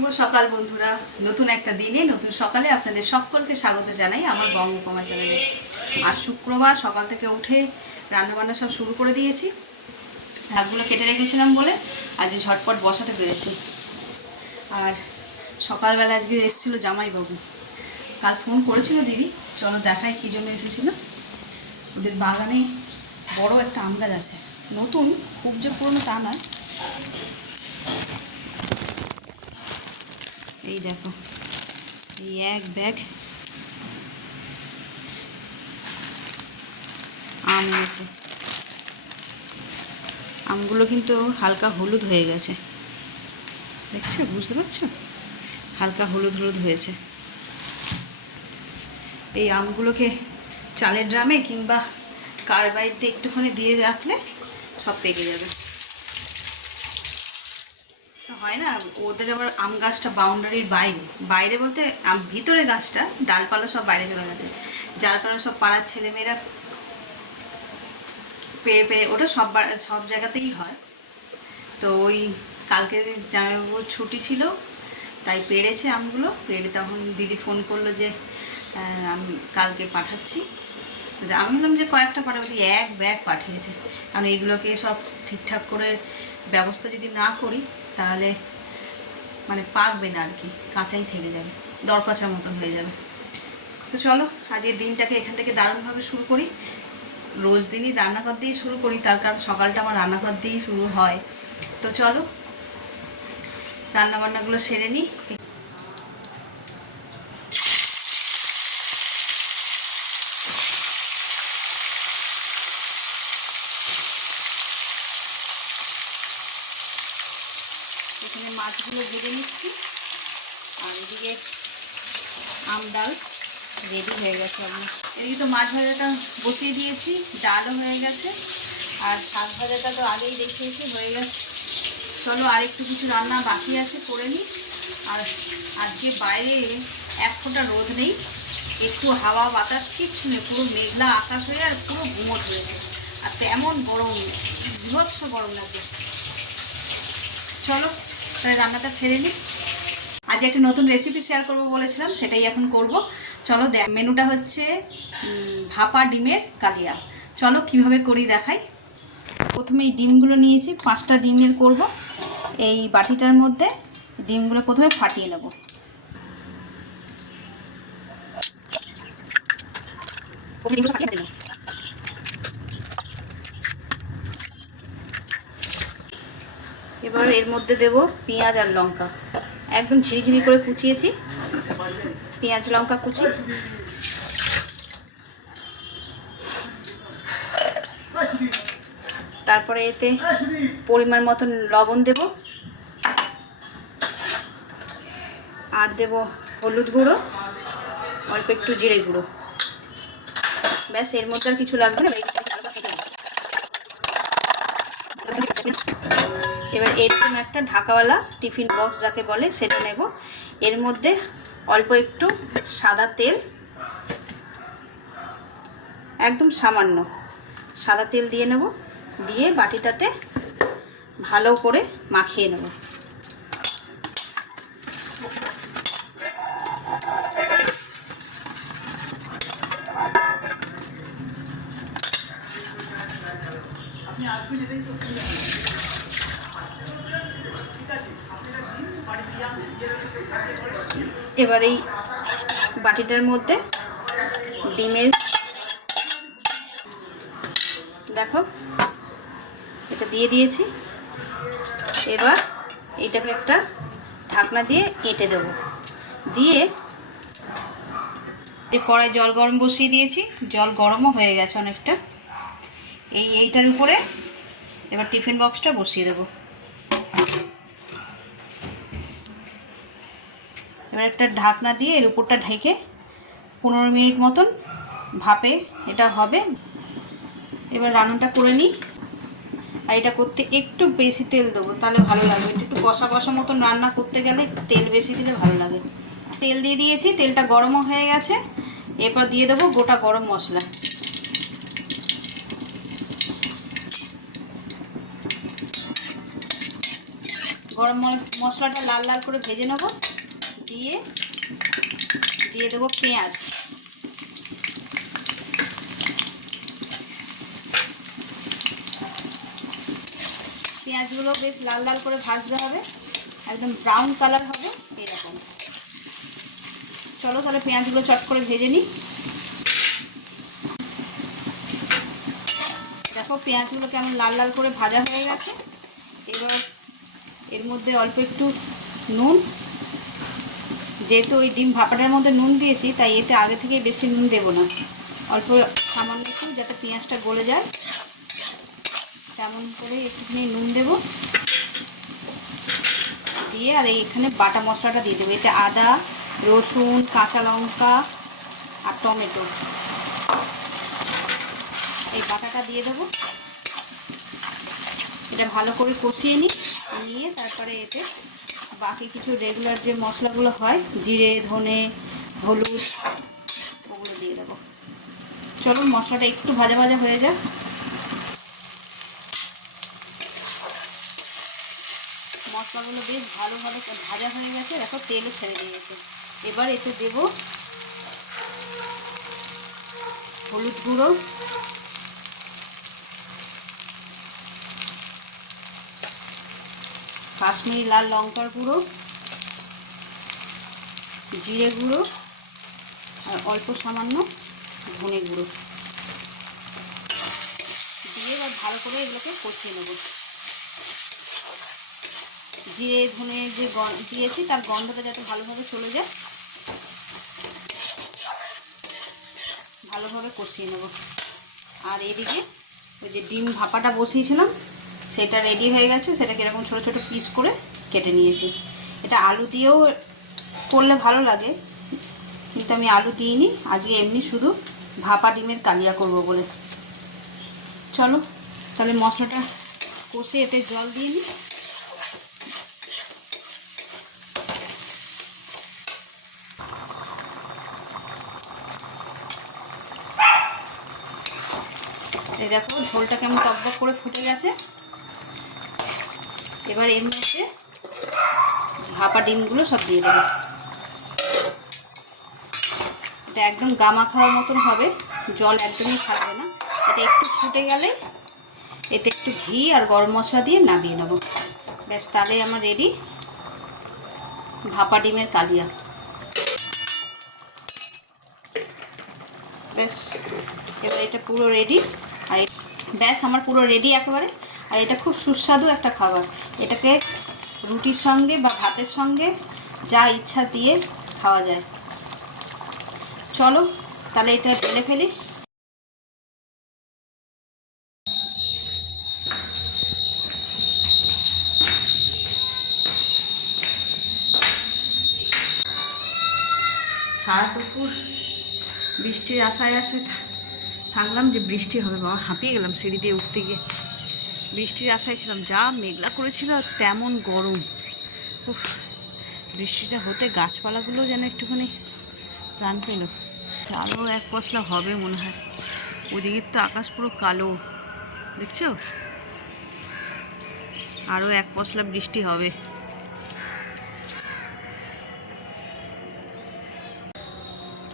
শুভ সকাল বন্ধুরা। নতুন একটা দিনে, নতুন সকালে আপনাদের সকলকে স্বাগত জানাই আমার বঙ্গকমা চ্যানেলে। আর শুক্রবার, সকাল থেকে উঠে রান্নাবান্না সব শুরু করে দিয়েছি। শাকগুলো কেটে রেখেছিলাম বলে আজ ঝটপট বসাতে পেরেছি। আর সকালবেলা আজকে এসেছিল জামাইবাবু। কাল ফোন করেছিল দিদি, চলো দেখাই কী জন্য এসেছিল। ওদের বাগানে বড় একটা আম গাছ আছে। নতুন, খুব যে পুরনো তা নয়। এই দেখো, এই এক ব্যাগ আম এনেছে। আমগুলো কিন্তু হালকা হলুদ হয়ে গেছে। দেখছ? বুঝতে পারছ? হালকা হলুদ হলুদ হয়েছে। এই আমগুলোকে চালের ড্রামে কিংবা কার্বাইডে একটুখানি দিয়ে রাখলে সব পেকে যাবে। হয় না ওদের আবার আম গাছটা বাউন্ডারির বাইরে। বাইরে বলতে ভিতরে গাছটা ডালপালা সব বাইরে চলে গেছে। যার কারণে সব পাড়ার ছেলেমেয়েরা পেয়ে পেয়ে ওটা সব সব জায়গাতেই হয়। তো ওই কালকে জামাইবাবুর ছুটি ছিল তাই পেরেছে আমগুলো। পেরে তখন দিদি ফোন করল যে আহ, আমি কালকে পাঠাচ্ছি। আমি বললাম যে কয়েকটা পাঠাবো এক ব্যাগ পাঠিয়েছে। কারণ এগুলোকে সব ঠিকঠাক করে ব্যবস্থা যদি না করি তাহলে মানে পাকবে না আর কি, কাঁচাই থেকে যাবে দরকাচার মতন হয়ে যাবে। তো চলো আজকের দিনটাকে এখান থেকে দারুণভাবে শুরু করি। রোজ দিনই রান্নাঘর দিয়েই শুরু করি, তার কারণ সকালটা আমার রান্নাঘর দিয়েই শুরু হয়। তো চলো, রান্নাবান্নাগুলো সেরে নিই এখানে মাছগুলো ভেজে নিচ্ছি আর এদিকে আম ডাল রেডি হয়ে গেছে আমার। এদিকে তো মাছ ভাজাটা বসিয়ে দিয়েছি, ডালও হয়ে গেছে, আর শাক ভাজাটা তো আগেই দেখিয়েছি, হয়ে গেছে। চলো আর একটু কিছু রান্না বাকি আছে করে নিই। আর আজকে বাইরে এক ফোঁটা রোদ নেই, একটু হাওয়া বাতাস, কিচ্ছু নেই, পুরো মেঘলা আকাশ হয়ে আর পুরো গুমট হয়েছে। আর তেমন গরম বিভৎস গরম লাগছে। চলো তাহলে রান্নাটা সেরে নিই। আজ একটা নতুন রেসিপি শেয়ার করব বলেছিলাম, সেটাই এখন করব। চলো দেখ মেনুটা হচ্ছে ভাপা ডিমের কালিয়া। চলো কীভাবে করি দেখাই। প্রথমে এই ডিমগুলো নিয়েছি, পাঁচটা ডিমের করব। এই বাটিটার মধ্যে ডিমগুলো প্রথমে ফাটিয়ে নেব। এবার এর মধ্যে দেব পেঁয়াজ আর লঙ্কা। একদম ঝিরিঝিরি করে কুচিয়েছি। পেঁয়াজ লঙ্কা কুচি। তারপরে এতে পরিমাণ মতন লবণ দেব। আর দেব হলুদ গুঁড়ো, অল্প একটু জিরে গুঁড়ো। ব্যাস, এর মধ্যে আর কিছু লাগবে না। এবার এরকম একটা ঢাকাওয়ালা টিফিন বক্স যাকে বলে, সেটা নেব। এর মধ্যে অল্প একটু সাদা তেল, একদম সামান্য সাদা তেল দিয়ে নেব। দিয়ে বাটিটাতে ভালো করে মাখিয়ে নেব। এবার এই বাটিটার মধ্যে ডিমের দেখো, এটা দিয়ে দিয়েছি। এবার এটাকে একটা ঢাকনা দিয়ে এঁটে দেব। দিয়ে কড়াই জল গরম বসিয়ে দিয়েছি। জল গরমও হয়ে গেছে অনেকটা। এই এইটার উপরে এবার টিফিন বক্সটা বসিয়ে দেবো। এবার একটা ঢাকনা দিয়ে এর উপরটা ঢেকে পনেরো মিনিট মতন ভাপে এটা হবে। এবার রান্নাটা করে নিই। আর এটা করতে একটু বেশি তেল দেবো, তাহলে ভালো লাগবে। একটু কষা কষা মতন রান্না করতে গেলে তেল বেশি দিলে ভালো লাগে। তেল দিয়ে দিয়েছি, তেলটা গরমও হয়ে গেছে। এরপর দিয়ে দেবো গোটা গরম মশলা। গরম মশলাটা লাল লাল করে ভেজে নেব। দিয়ে দিয়ে দেবো পেঁয়াজ। পেঁয়াজগুলো বেশ লাল লাল করে ভাজতে হবে, একদম ব্রাউন কালার হবে এরকম। চলো তাহলে পেঁয়াজগুলো চট করে ভেজে নিই। দেখো পেঁয়াজগুলো কেমন লাল লাল করে ভাজা হয়ে গেছে। এবার এর মধ্যে অল্প একটু নুন যেহেতু ওই ডিম ভাপাটার মধ্যে নুন দিয়েছি, তাই এতে আগে থেকে বেশি নুন দেব না। অল্প সামান্য একটু, যাতে পেঁয়াজটা গলে যায়। তেমন করে একটুখানি নুন দেব। দিয়ে আর এখানে বাটা মশলাটা দিয়ে দেবো। এতে আদা, রসুন, কাঁচা লঙ্কা আর টমেটো। এই বাটাটা দিয়ে দেবো। এটা ভালো করে কষিয়ে নিই। নিয়ে তারপরে এতে বাকি কিছু রেগুলার যে মশলাগুলো হয়, জিরে, ধনে, হলুদ, ওগুলো দিয়ে দেবো। চলুন, মশলাটা একটু ভাজা ভাজা হয়ে যাক। মশলাগুলো বেশ ভালো ভালো ভাজা হয়ে গেছে, দেখো তেলও ছেড়ে দিয়েছে এবার এতে দেব হলুদ গুঁড়ো কাশ্মীরি লাল লঙ্কার গুঁড়ো, জিরে গুঁড়ো, আর অল্প সামান্য ধনে গুঁড়ো। দিয়ে এবার ভালো করে এগুলোকে কষিয়ে নেব। জিরে, ধনে যে দিয়েছি, তার গন্ধটা যাতে ভালোভাবে চলে যায়, ভালোভাবে কষিয়ে নেব। আর এদিকে ওই যে ডিম ভাপাটা বসিয়েছিলাম সেটা রেডি হয়ে গেছে, সেটাকে এরকম ছোটো ছোটো পিস করে কেটে নিয়েছি। এটা আলু দিয়েও করলে ভালো লাগে, কিন্তু আমি আলু দিইনি, আজকে এমনি শুধু ভাপা ডিমের কালিয়া করব বলে। চলো, তাহলে মশলাটা কষে এতে জল দিয়ে নিই এই দেখো, ঝোলটা কেমন টকবক করে ফুটে গেছে। এবার এর মধ্যে ভাপা ডিমগুলো সব দিয়ে দেবো। এটা একদম গামা খাওয়ার মতন হবে, জল একদমই থাকবে না। এটা একটু ফুটে গেলে এতে একটু ঘি আর গরম মশলা দিয়ে নামিয়ে নেব। ব্যাস, তাহলে আমার রেডি ভাপা ডিমের কালিয়া। ব্যাস, এবার এটা পুরো রেডি আর ব্যাস, আমার পুরো রেডি একেবারে। আর এটা খুব সুস্বাদু একটা খাবার। এটাকে রুটির সঙ্গে বা ভাতের সঙ্গে যা ইচ্ছা দিয়ে খাওয়া যায়। চলো, তাহলে এটা ঢেলে ফেলি। সারা দুপুর বৃষ্টির আশায় আসে থাকলাম যে বৃষ্টি হবে, বাবা, হাঁপিয়ে গেলাম সিঁড়ি দিয়ে উঠতে গিয়ে। বৃষ্টির আশায় ছিলাম, যা মেঘলা করেছিল আর তেমন গরম। উফ, বৃষ্টিটা হতে গাছপালাগুলো যেন একটুখানি প্রাণ পেল। আরও এক পশলা হবে মনে হয়। ওদিকের তো আকাশ পুরো কালো, দেখছ? আরও এক পশলা বৃষ্টি হবে।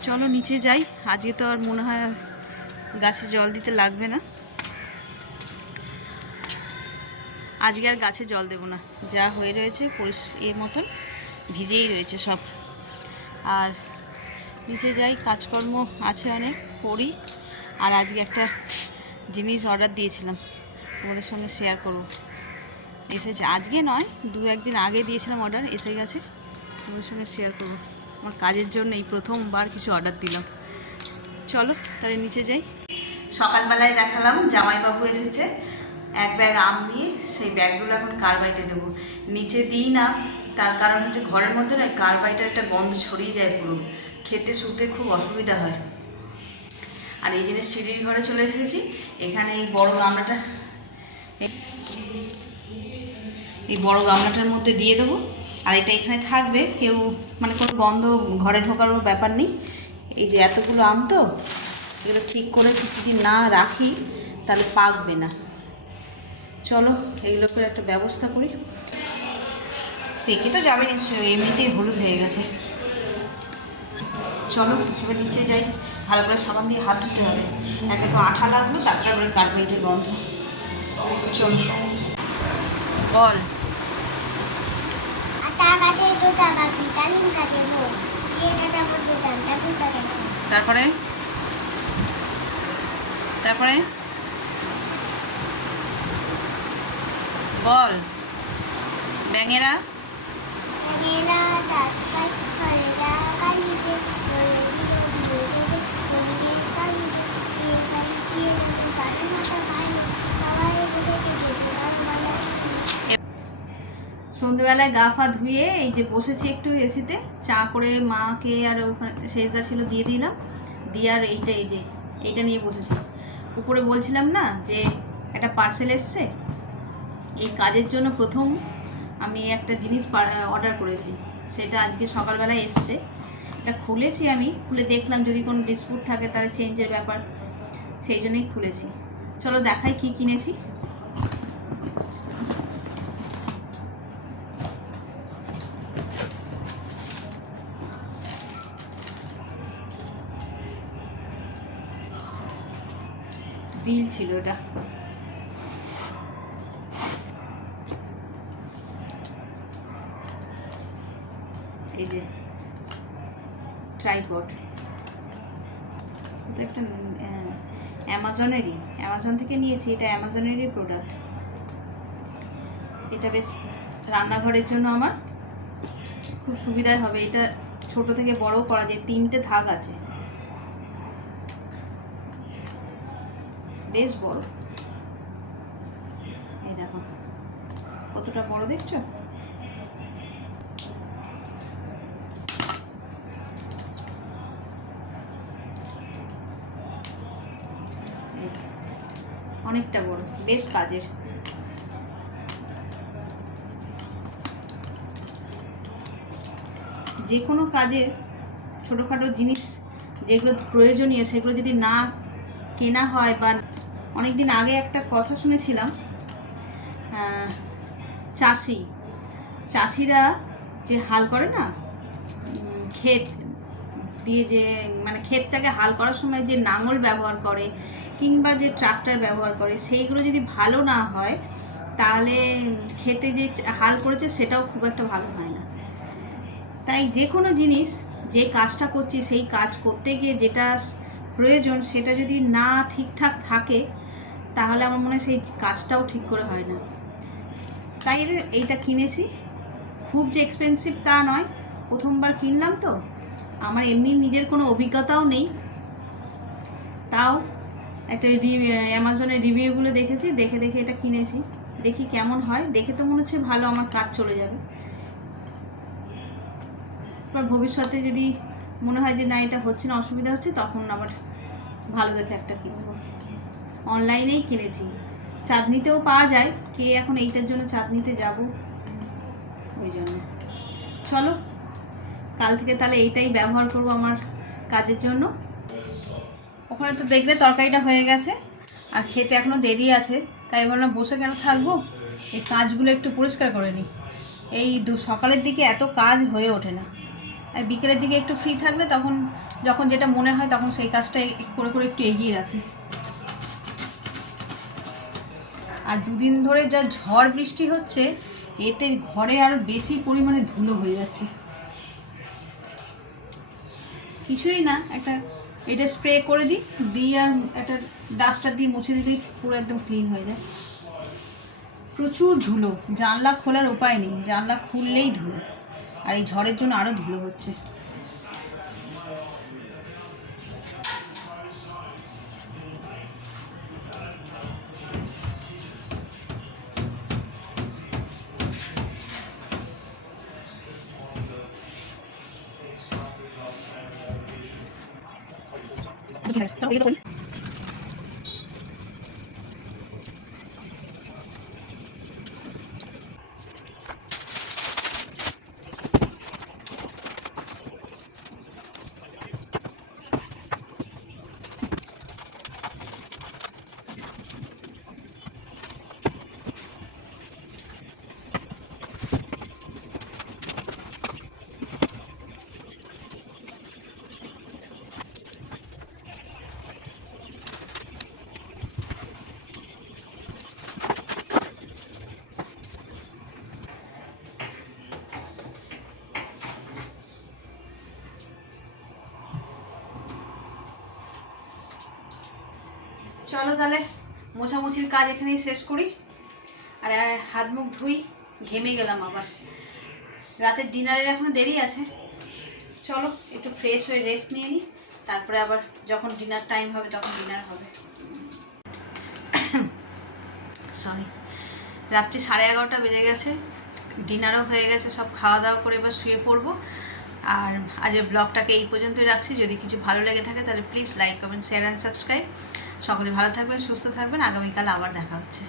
চলো নিচে যাই, আজকে তো আর মনে হয় গাছে জল দিতে লাগবে না। আজকে আর গাছে জল দেবো না। যা হয়ে রয়েছে এর মতন ভিজেই রয়েছে সব। আর নিচে যাই, কাজকর্ম আছে অনেক, করি। আর আজকে একটা জিনিস অর্ডার দিয়েছিলাম, তোমাদের সঙ্গে শেয়ার করব। এসেছে, আজকে নয়, দু একদিন আগে দিয়েছিলাম অর্ডার এসে গেছে, তোমাদের সঙ্গে শেয়ার করব। আমার কাজের জন্য এই প্রথমবার কিছু অর্ডার দিলাম। চলো, তাহলে নিচে যাই। সকালবেলায় দেখালাম, জামাইবাবু এসেছে এক ব্যাগ আম নিয়ে সেই ব্যাগগুলো এখন কার্বাইটে দেবো। নিচে দিই না, তার কারণ হচ্ছে ঘরের মধ্যে না কার্বাইটের একটা গন্ধ ছড়িয়ে যায় পুরো। খেতে শুতে খুব অসুবিধা হয়। আর এই জন্য সিঁড়ির ঘরে চলে এসেছি। এখানে এই বড় গামলাটা, এই বড় গামলাটার মধ্যে দিয়ে দেবো। আর এটা এখানে থাকবে, কেউ মানে কোনো গন্ধ ঘরে ঢোকারও ব্যাপার নেই। এই যে এতগুলো আম তো, এগুলো ঠিক করে যদি না রাখি, তাহলে পাকবে না। চলো এইগুলো করে একটা ব্যবস্থা করি। দেখি তো যাবে নিশ্চয়ই এমনিতেই হলুদ হয়ে গেছে। চলো এবার নিচে যাই। ভালো করে সাবান দিয়ে হাত ধুতে হবে। একটা তো আঠা লাগল তারপরে আবার কার্পেটের গন্ধ চলো। বল। তারপরে? তারপরে? বল। ব্যাঙেরা? সন্ধ্যেবেলায় গা ফা ধুয়ে এই যে বসেছি একটু এসিতে চা করে মাকে আর ওখানে সেজদা ছিল দিয়ে দিলাম দিয়ে আর এইটা এই যে এইটা নিয়ে বসেছি উপরে বলছিলাম না যে একটা পার্সেল এসছে এই কাজের জন্য প্রথম আমি একটা জিনিস অর্ডার করেছি। সেটা আজকে সকালবেলায় এসছে। এটা খুলেছি আমি। খুলে দেখলাম যদি কোনো ডিসপুট থাকে তাহলে চেঞ্জের ব্যাপার। সেই জন্যই খুলেছি। চলো দেখাই কি কিনেছি। বিল ছিল এটা। এই যে ট্রাইপড এটা একটা অ্যামাজনেরই অ্যামাজন থেকে নিয়েছি, এটা অ্যামাজনেরই প্রোডাক্ট এটা বেশ রান্নাঘরের জন্য আমার। খুব সুবিধাই হবে। এটা ছোট থেকে বড় করা যায়। তিনটে থাক আছে। বেশ বড়। এই দেখো। কতটা বড় দেখছ এই যে, অনেকটা বড়, বেশ কাজের। যে কোনো কাজের ছোটোখাটো জিনিস যেগুলো প্রয়োজনীয়, সেগুলো যদি না কেনা হয় বা অনেক দিন আগে একটা কথা শুনেছিলাম চাষি, চাষিরা যে হাল করে না ক্ষেত দিয়ে যে মানে ক্ষেতটাকে হাল করার সময় যে নাঙল ব্যবহার করে কিংবা যে ট্রাক্টর ব্যবহার করে, সেইগুলো যদি ভালো না হয়, তাহলে ক্ষেতে যে হাল করেছে, সেটাও খুব একটা ভালো হয় না। তাই যে কোনো জিনিস, যে কাজটা করছি, সেই কাজ করতে গিয়ে যেটা প্রয়োজন, সেটা যদি না ঠিকঠাক থাকে, তাহলে আমার মনে হয় সেই কাজটাও ঠিক করে হয় না। তাই এইটা কিনেছি। খুব যে এক্সপেন্সিভ তা নয়। প্রথমবার কিনলাম তো। আমার এমনি নিজের কোনো অভিজ্ঞতাও নেই। তাও একটা অ্যামাজনের রিভিউগুলো দেখেছি, দেখে দেখে এটা কিনেছি। দেখি কেমন হয়। দেখে তো মনে হচ্ছে ভালো, আমার কাজ চলে যাবে। এবার ভবিষ্যতে যদি মনে হয় যে না, এটা হচ্ছে না, অসুবিধা হচ্ছে, তখন আবার ভালো দেখে একটা কিনবো। অনলাইনেই কিনেছি। চাঁদনিতেও পাওয়া যায়, কে এখন এইটার জন্য চাঁদনিতে যাব? ওই জন্য। চলো, কাল থেকে তাহলে এইটাই ব্যবহার করব আমার কাজের জন্য। ওখানে তো দেখলে তরকারিটা হয়ে গেছে, আর খেতে এখনও দেরি আছে, তাই ভাবলাম বসে কেন থাকব? এই কাজগুলো একটু পরিষ্কার করে নিই। এই দু, সকালের দিকে এত কাজ হয়ে ওঠে না। আর বিকেলের দিকে একটু ফ্রি থাকলে তখন যখন যেটা মনে হয় তখন সেই কাজটা করে করে একটু এগিয়ে রাখি। আর দুদিন ধরে যা ঝড় বৃষ্টি হচ্ছে, এতে ঘরে আরও বেশি পরিমাণে ধুলো হয়ে যাচ্ছে। কিছুই না, একটা এটা স্প্রে করে দিই দিই আর একটা ডাস্টার দিয়ে মুছে দিলেই পুরো একদম ক্লিন হয়ে যায়। প্রচুর ধুলো, জানলা খোলার উপায় নেই, জানলা খুললেই ধুলো। আর এই ঝড়ের জন্য আরও ধুলো হচ্ছে। Này, cho. তাহলে মোছামুছির কাজ এখানেই শেষ করি। আর হাত মুখ ধুই, ঘেমে গেলাম আবার। রাতের ডিনারের এখনও দেরি আছে। চলো, একটু ফ্রেশ হয়ে রেস্ট নিয়ে নিই তারপরে আবার যখন ডিনার টাইম হবে তখন ডিনার হবে। সরি রাত্রি সাড়ে এগারোটা বেজে গেছে। ডিনারও হয়ে গেছে, সব খাওয়া দাওয়া করে এবার শুয়ে পড়ব। আর আজের ব্লগটাকে এই পর্যন্তই রাখছি। যদি কিছু ভালো লেগে থাকে তাহলে please like comment share and subscribe সকলে ভালো থাকবেন সুস্থ থাকবেন। আগামীকাল আবার দেখা হচ্ছে।